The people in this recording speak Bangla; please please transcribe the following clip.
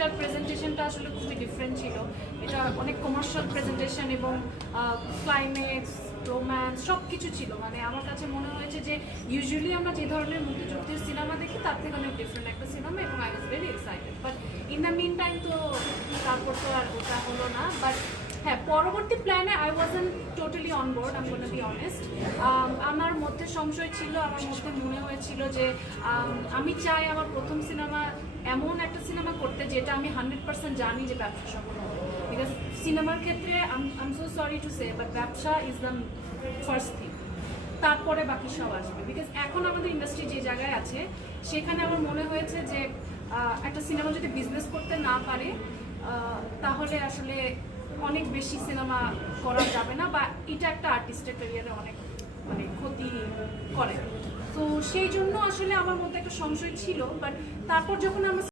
এটার প্রেজেন্টেশনটা আসলে খুবই ডিফারেন্ট ছিল। এটা অনেক কমার্শিয়াল প্রেজেন্টেশন এবং ক্লাইম্যাক্স, রোম্যান্স সব কিছু ছিল। মানে আমার কাছে মনে হয়েছে যে ইউজুয়ালি আমরা যে ধরনের মুক্তিযুদ্ধের সিনেমা দেখি তার থেকে অনেক ডিফারেন্ট একটা সিনেমা, এবং I was very excited. But in the mean time তো তারপর তো আর ওটা হলো না। বাট হ্যাঁ, পরবর্তী প্ল্যানে I wasn't totally on board, I am gonna be honest. আমার মধ্যে সংশয় ছিল, আমার মধ্যে মনে হয়েছিল যে আমি চাই আমার প্রথম সিনেমা এমন একটা সিনেমা করতে যেটা আমি 100% জানি যে ব্যবসা সফল হবে। বিকজ সিনেমার ক্ষেত্রে I am so sorry to say, but ব্যবসা ইজ দ্য ফার্স্ট থিং, তারপরে বাকি সব আসবে। বিকজ এখন আমাদের ইন্ডাস্ট্রি যে জায়গায় আছে সেখানে আমার মনে হয়েছে যে একটা সিনেমা যদি বিজনেস করতে না পারে তাহলে আসলে অনেক বেশি সিনেমা করা যাবে না, বা এটা একটা আর্টিস্টের ক্যারিয়ারে অনেক মানে ক্ষতি করে। তো সেই জন্য আসলে আমার মধ্যে একটা সংশয় ছিল। বাট তারপর যখন আমরা